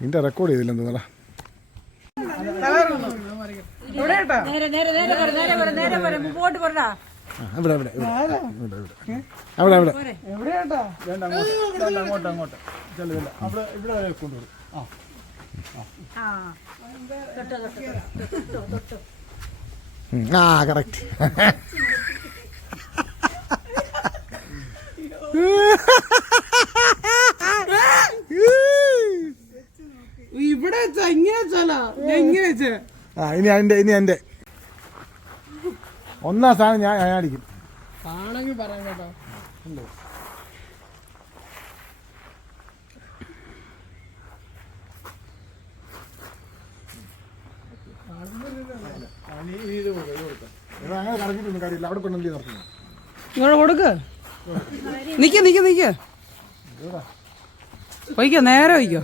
നിന്റെ റെക്കോർഡ് ചെയ്തില്ല എന്താ ആ കറക്റ്റ് Ha ഇവിടെ വെച്ചാ? ഇങ്ങനെ വെച്ചാലോ? ഞാൻ ഇങ്ങനെ വെച്ചേ. ആ ഇനി അതിന്റെ ഇനി എന്റെ ഒന്നാം സാധനം ഞാൻ ഞാൻ അടിക്കും. ആണെങ്കിൽ പറയാം കേട്ടോ. അങ്ങനെ കാര്യമില്ല. അവിടെ കൊണ്ടല്ലേ ഇങ്ങോട്ട് കൊടുക്ക്. നിക്ക നിക്ക നിക്ക. വയ്ക്കോ നേരെ വയ്ക്കോ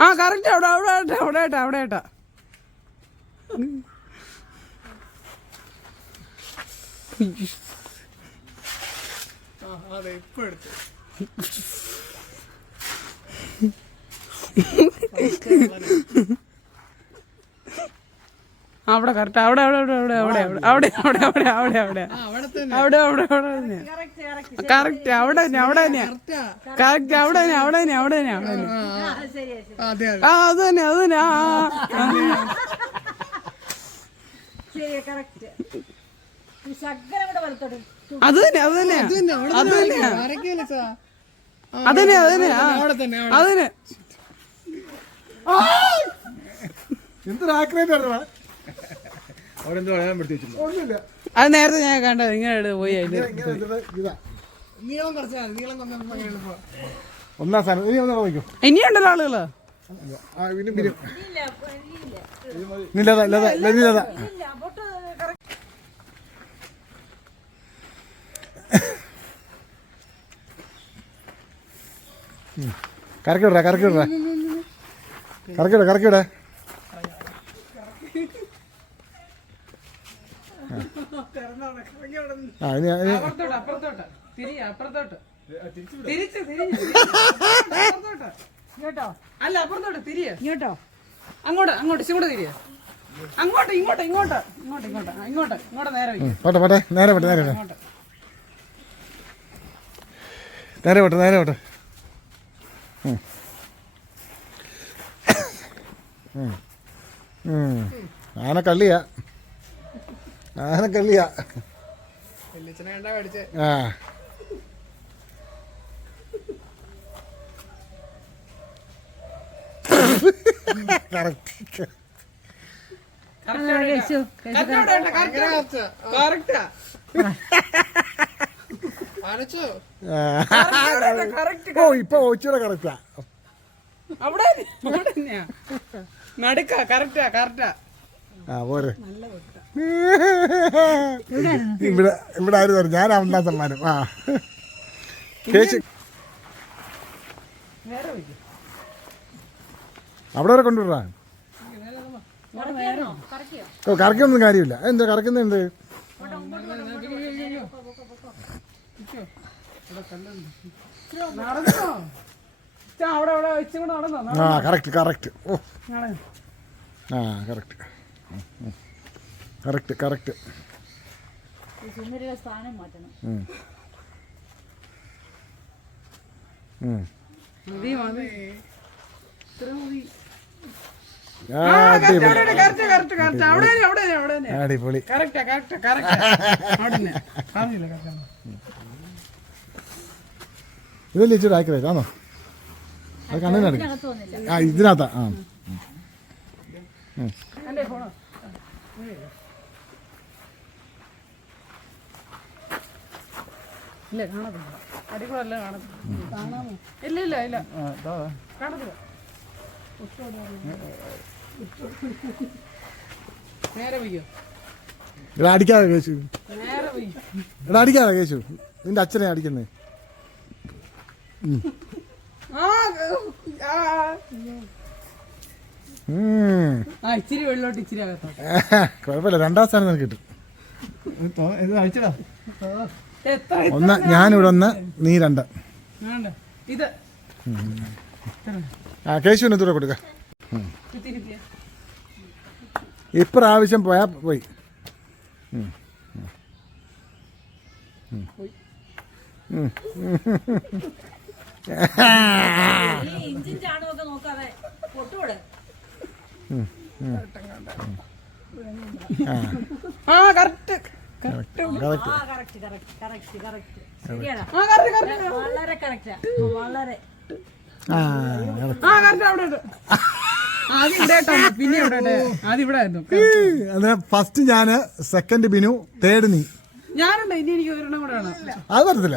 ആ കറക്റ്റ് അവിടെ അവിടെ ആട്ടെ അവിടെ ആട്ടെ അവിടെ ആയിട്ടാ ഇപ്പൊ എടുത്തു അവിടെ കറക്റ്റ് അവിടെ അവിടെ അവിടെ അവിടെ അവിടെ അവിടെ അവിടെ അവിടെ അവിടെ അവിടെ അവിടെ അവിടെ അവിടെ തന്നെ കറക്റ്റ് അവിടെ തന്നെ അവിടെ തന്നെ കറക്റ്റ് അവിടെ തന്നെ അവിടെ തന്നെ അവിടെ തന്നെ അവിടെ തന്നെ ആ അത് തന്നെ അത് തന്നെ ആ അത് തന്നെ അത് തന്നെ അത് തന്നെ അത് തന്നെ അത് തന്നെ അത് തന്നെ ആ. അത് തന്നെ എന്തൊരു ആക്രേറ്റാണ് അത് നേരത്തെ ഞാൻ കണ്ടത് ഇങ്ങനെ പോയി അതിന്റെ ഒന്നാം സ്ഥാനം. ഇനി ഒന്ന് നോക്കൂ ഇനിയുണ്ടല്ലോ ആളുകൾ. കറക്കി വിട കറക്കി വിട അല്ല അപ്പുറത്തോട്ട് തിരിയ. ഇങ്ങോട്ടോ. അങ്ങോട്ട് അങ്ങോട്ട് ഇങ്ങോട്ട് തിരിയ. അങ്ങോട്ട് ഇങ്ങോട്ട് ഇങ്ങോട്ട്. ഇങ്ങോട്ട് ഇങ്ങോട്ട് ഇങ്ങോട്ട് ഇങ്ങോട്ട് നേരെ പോട്ടെ പോട്ടെ. നേരെ പോട്ടെ നേരെ നേരെ പോട്ടെ നേരെ പോട്ടെ. ആന കള്ളിയാ ആന കള്ളിയാ ആ. കറക്റ്റ് ഓ ഇപ്പൊ ഒച്ചിയുടെ കറക്റ്റാ അവിടെ നടുക്ക കറക്റ്റാ കറക്റ്റാ ആ. പോരെ. ഇവിടെ ഇവിടെ ആര് പറഞ്ഞു? ഞാൻ ഒന്നാം സമ്മാനം ആ ചേച്ചി അവിടെ വരെ കൊണ്ടുവിടാ ഓ കറക്കൊന്നും കാര്യമില്ല. എന്താ കറക്കുന്നുണ്ട്? ആ കറക്റ്റ് കറക്റ്റ്. ഓ. ആ കറക്റ്റ്. Correct correct. ഇതല്ലേ ഇച്ചിരി ആക്കിയതാണോ അത് കണ്ണിനടുക്കും ഇതിനകത്താ ആ. ഇല്ല കാണത്തില്ല. അടിക്കൂടെ അല്ല കാണത്തില്ല? കാണാമോ? ഇല്ല ഇല്ല ഇല്ല. കാണത്തില്ല. നേരെ പോയോ ഇവിടെ അടിക്കാതെ കേശു. ഇവിടെ അടിക്കാതെ കേശു. നിന്റെ അച്ഛനെ അടിക്കുന്നേ. ആ ആ. ഉം. ആ ഇച്ചിരി വെള്ളോട്ട് ഇച്ചിരി കുഴപ്പമില്ല. രണ്ടാം സ്ഥാനം നിനക്ക് കിട്ടും. ഇത് അയച്ചടാ എത്ര ഒന്ന് ഞാനിവിടെ ഒന്ന് നീ രണ്ട്. ഇത്. ആ കേശുവിന് ദൂരെ കൊടുക്ക. ഇപ്രാവശ്യം പോയാ പോയി. ആ കറക്റ്റ്. വളരെ കറക്റ്റാ. വളരെ. ഫസ്റ്റ് ഞാൻ സെക്കൻഡ് ബിനു തേർഡ് നീ. ഞാനുണ്ട്. ഇനി എനിക്ക് ഒരെണ്ണം കൂടെ അത് പറ്റത്തില്ല.